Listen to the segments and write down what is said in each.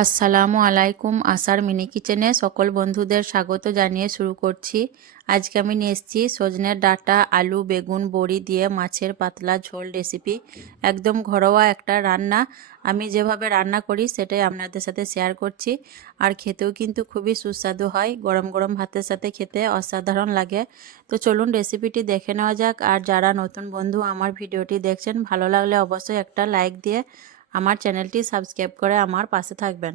আসসালামু আলাইকুম। আসার মিনি কিচেনে সকল বন্ধুদের স্বাগত জানিয়ে শুরু করছি। আজকে আমি নিয়ে এসেছি সজনের ডাঁটা, আলু, বেগুন, বড়ি দিয়ে মাছের পাতলা ঝোল রেসিপি। একদম ঘরোয়া একটা রান্না। আমি যেভাবে রান্না করি সেটাই আপনাদের সাথে শেয়ার করছি। আর খেতেও কিন্তু খুবই সুস্বাদু হয়, গরম গরম ভাতের সাথে খেতে অসাধারণ লাগে। তো চলুন রেসিপিটি দেখে নেওয়া যাক। আর যারা নতুন বন্ধু আমার ভিডিওটি দেখছেন, ভালো লাগলে অবশ্যই একটা লাইক দিয়ে আমার চ্যানেলটি সাবস্ক্রাইব করে আমার পাশে থাকবেন।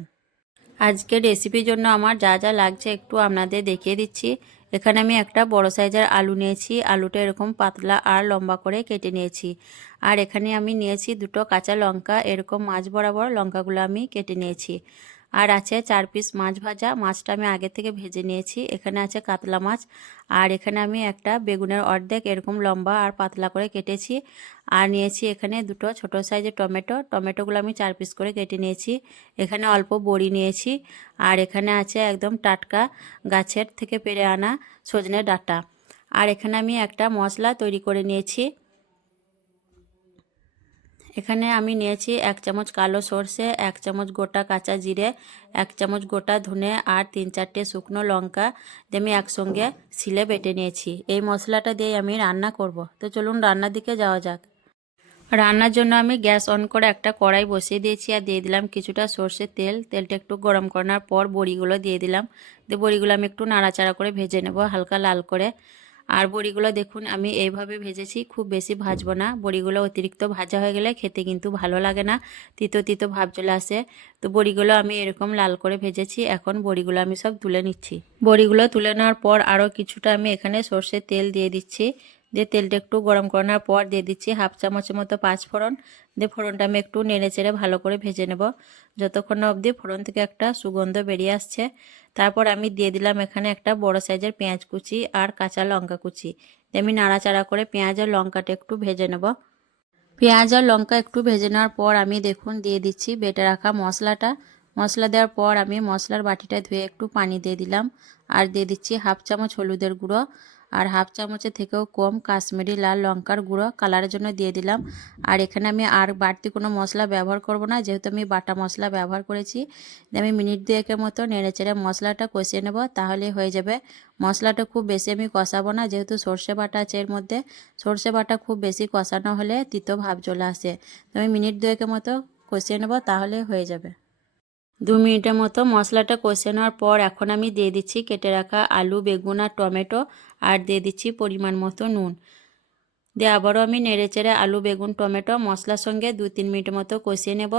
আজকের রেসিপির জন্য আমার যা যা লাগছে একটু আপনাদের দেখিয়ে দিচ্ছি। এখানে আমি একটা বড় সাইজের আলু নিয়েছি। আলুটা এরকম পাতলা আর লম্বা করে কেটে নিয়েছি। আর এখানে আমি নিয়েছি দুটো কাঁচা লঙ্কা, এরকম মাছ বরাবর লঙ্কাগুলো আমি কেটে নিয়েছি। আর আছে 4 পিস মাছ ভাজা। মাছটা আমি আগে থেকে ভেজে নিয়েছি। এখানে আছে কাতলা মাছ। আর এখানে আমি একটা বেগুনের অর্ধেক এরকম লম্বা আর পাতলা করে কেটেছি। আর নিয়েছি এখানে দুটো ছোট সাইজের টমেটোগুলো আমি 4 পিস করে কেটে নিয়েছি। এখানে অল্প বড়ি নিয়েছি। আর এখানে আছে একদম টাটকা গাছের থেকে পেড়ে আনা সজনে ডাঁটা। আর এখানে আমি একটা মশলা তৈরি করে নিয়েছি। এখানে আমি নিয়েছি 1 চামচ কালো সর্ষে, 1 চামচ গোটা কাঁচা জিরে, 1 চামচ গোটা ধনে আর 3-4টে শুকনো লঙ্কা দিয়ে আমি একসঙ্গে শিলে বেটে নিয়েছি। এই মশলাটা দিয়ে আমি রান্না করব। তো চলুন রান্নার দিকে যাওয়া যাক। রান্নার জন্য আমি গ্যাস অন করে একটা কড়াই বসিয়ে দিয়েছি আর দিয়ে দিলাম কিছুটা সর্ষের তেল। তেলটা একটু গরম করার পর বড়িগুলো দিয়ে দিলাম। দিয়ে বড়িগুলো আমি একটু নাড়াচাড়া করে ভেজে নেব হালকা লাল করে। আর বড়িগুলো দেখুন আমি এইভাবে ভেজেছি, খুব বেশি ভাজবো না। বড়িগুলো অতিরিক্ত ভাজা হয়ে গেলে খেতে কিন্তু ভালো লাগে না, তিতো তিতো ভাব চলে আসে। তো বড়িগুলো আমি এরকম লাল করে ভেজেছি। এখন বড়িগুলো আমি সব তুলে নিচ্ছি। বড়িগুলো তুলে নেওয়ার পর আরও কিছুটা আমি এখানে সর্ষের তেল দিয়ে দিচ্ছি। দিয়ে তেলটা একটু গরম করার পর দিয়ে দিচ্ছি 1/2 চামচের মতো পাঁচফোড়ন। দিয়ে ফোড়নটা আমি একটু নেড়ে চেড়ে ভালো করে ভেজে নেব যতক্ষণ না অবধি ফোড়ন থেকে একটা সুগন্ধ বেরিয়ে আসছে। তারপর আমি দিয়ে দিলাম এখানে একটা বড় সাইজের পেঁয়াজ কুচি আর কাঁচা লঙ্কা কুচি। দিয়ে আমি নাড়াচাড়া করে পেঁয়াজ আর লঙ্কাটা একটু ভেজে নেব। পেঁয়াজ আর লঙ্কা একটু ভেজে নেওয়ার পর আমি দেখুন দিয়ে দিচ্ছি বেটে রাখা মশলাটা। মশলা দেওয়ার পর আমি মশলার বাটিটা ধুয়ে একটু পানি দিয়ে দিলাম। আর দিয়ে দিচ্ছি 1/2 চামচ হলুদের গুঁড়ো আর 1/2 চামচের থেকেও কম কাশ্মীরি লাল লঙ্কার গুঁড়ো কালারের জন্য দিয়ে দিলাম। আর এখানে আমি আর বাড়তি কোনো মশলা ব্যবহার করব না, যেহেতু আমি বাটা মশলা ব্যবহার করেছি। আমি মিনিট 2-এর মতো নেড়ে চেড়ে মশলাটা কষিয়ে নেব, তাহলে হয়ে যাবে। মশলাটা খুব বেশি আমি কষাবো না, যেহেতু সর্ষে বাটা আছে এর মধ্যে। সর্ষে বাটা খুব বেশি কষানো হলে তিতো ভাব চলে আসে। তো আমি মিনিট 2-এর মতো কষিয়ে নেব, তাহলে হয়ে যাবে। 2 মিনিটের মতো মশলাটা কষিয়ে নেওয়ার পর এখন আমি দিয়ে দিচ্ছি কেটে রাখা আলু, বেগুন আর টমেটো। আর দিয়ে দিচ্ছি পরিমাণ মতো নুন। দিয়ে আবারও আমি নেড়েচেড়ে আলু, বেগুন, টমেটো মশলার সঙ্গে 2-3 মিনিটের মতো কষিয়ে নেব।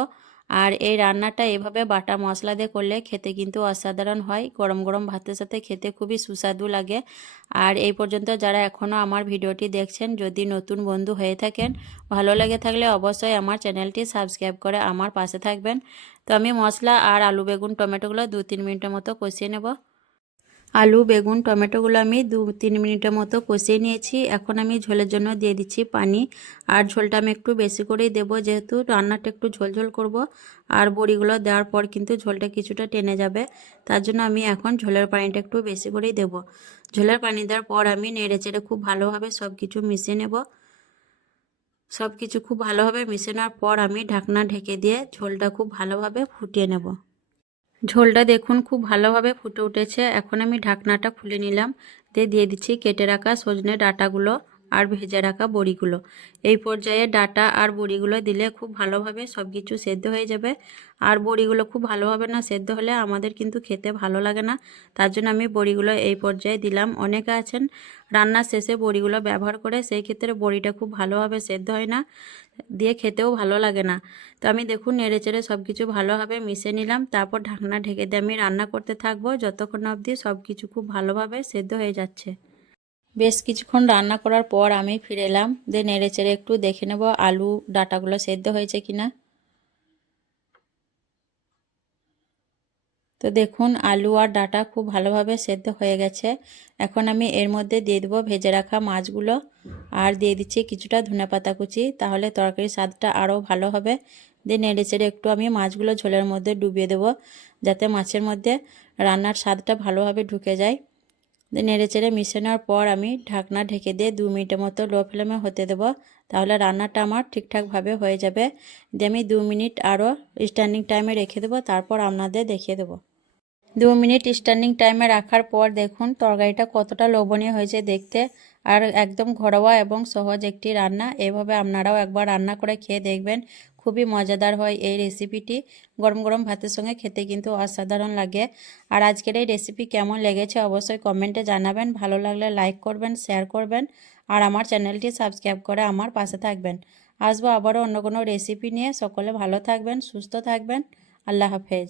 আর এই রান্নাটা এভাবে বাটা মশলা দিয়ে করলে খেতে কিন্তু অসাধারণ হয়। গরম গরম ভাতের সাথে খেতে খুবই সুস্বাদু লাগে। আর এই পর্যন্ত যারা এখনও আমার ভিডিওটি দেখছেন, যদি নতুন বন্ধু হয়ে থাকেন, ভালো লেগে থাকলে অবশ্যই আমার চ্যানেলটি সাবস্ক্রাইব করে আমার পাশে থাকবেন। তো আমি মশলা আর আলু, বেগুন, টমেটোগুলো 2-3 মিনিটের মতো কষিয়ে নেব। আলু, বেগুন, টমেটোগুলো আমি 2-3 মিনিটের মতো কষিয়ে নিয়েছি। এখন আমি ঝোলের জন্য দিয়ে দিচ্ছি পানি। আর ঝোলটা আমি একটু বেশি করেই দেবো, যেহেতু রান্নাটা একটু ঝোল করব। আর বড়িগুলো দেওয়ার পর কিন্তু ঝোলটা কিছুটা টেনে যাবে, তার জন্য আমি এখন ঝোলের পানিটা একটু বেশি করেই দেব। ঝোলের পানি দেওয়ার পর আমি নেড়ে চেড়ে খুব ভালোভাবে সব কিছু মিশিয়ে নেব। সব কিছু খুব ভালোভাবে মিশিয়ে নেওয়ার পর আমি ঢাকনা ঢেকে দিয়ে ঝোলটা খুব ভালোভাবে ফুটিয়ে নেব। ঝোলটা দেখুন খুব ভালোভাবে ফুটে উঠেছে। এখন আমি ঢাকনাটা খুলে নিলাম। দিয়ে দিচ্ছি কেটে রাখা সজনে ডাঁটাগুলো আর ভেজে রাখা বড়িগুলো। এই পর্যায়ে ডাঁটা আর বড়িগুলো দিলে খুব ভালোভাবে সব কিছু সেদ্ধ হয়ে যাবে। আর বড়িগুলো খুব ভালোভাবে না সেদ্ধ হলে আমাদের কিন্তু খেতে ভালো লাগে না, তার জন্য আমি বড়িগুলো এই পর্যায়ে দিলাম। অনেকে আছেন রান্নার শেষে বড়িগুলো ব্যবহার করে, সেই ক্ষেত্রে বড়িটা খুব ভালোভাবে সেদ্ধ হয় না, দিয়ে খেতেও ভালো লাগে না। তো আমি দেখুন নেড়েচেড়ে সব কিছু ভালোভাবে মিশিয়ে নিলাম। তারপর ঢাকনা ঢেকে দিয়ে আমি রান্না করতে থাকবো যতক্ষণ অবধি সব কিছু খুব ভালোভাবে সেদ্ধ হয়ে যাচ্ছে। বেশ কিছুক্ষণ রান্না করার পর আমি ফিরে এলাম। দিয়ে নেড়েচেড়ে একটু দেখে নেব আলু ডাঁটাগুলো সেদ্ধ হয়েছে কিনা। তো দেখুন আলু আর ডাঁটা খুব ভালোভাবে সেদ্ধ হয়ে গেছে। এখন আমি এর মধ্যে দিয়ে দেবো ভেজে রাখা মাছগুলো আর দিয়ে দিচ্ছি কিছুটা ধনেপাতা কুচি, তাহলে তরকারির স্বাদটা আরও ভালো হবে। দিয়ে নেড়েচেড়ে একটু আমি মাছগুলো ঝোলের মধ্যে ডুবিয়ে দেবো, যাতে মাছের মধ্যে রান্নার স্বাদটা ভালোভাবে ঢুকে যায়। নেড়ে চেড়ে মিশিয়ে নেওয়ার পর আমি ঢাকনা ঢেকে দিয়ে 2 মিনিটের মতো লো ফ্লেমে হতে দেবো। তাহলে রান্নাটা আমার ঠিকঠাকভাবে হয়ে যাবে। দিয়ে আমি 2 মিনিট আরও স্ট্যান্ডিং টাইমে রেখে দেবো, তারপর আপনাদের দেখিয়ে দেবো। 2 মিনিট স্ট্যান্ডিং টাইমে রাখার পর দেখুন তরকারিটা কতটা লোভনীয় হয়েছে দেখতে, আর একদম ঘরোয়া এবং সহজ একটি রান্না। এভাবে আপনারাও একবার রান্না করে খেয়ে দেখবেন, খুবই মজাদার হয় এই রেসিপিটি। গরম গরম ভাতের সঙ্গে খেতে কিন্তু অসাধারণ লাগে। আর আজকের এই রেসিপি কেমন লেগেছে অবশ্যই কমেন্টে জানাবেন। ভালো লাগলে লাইক করবেন, শেয়ার করবেন, আর আমার চ্যানেলটি সাবস্ক্রাইব করে আমার পাশে থাকবেন। আসবো আবারও অন্য কোনো রেসিপি নিয়ে। সকলে ভালো থাকবেন, সুস্থ থাকবেন। আল্লাহ হাফেজ।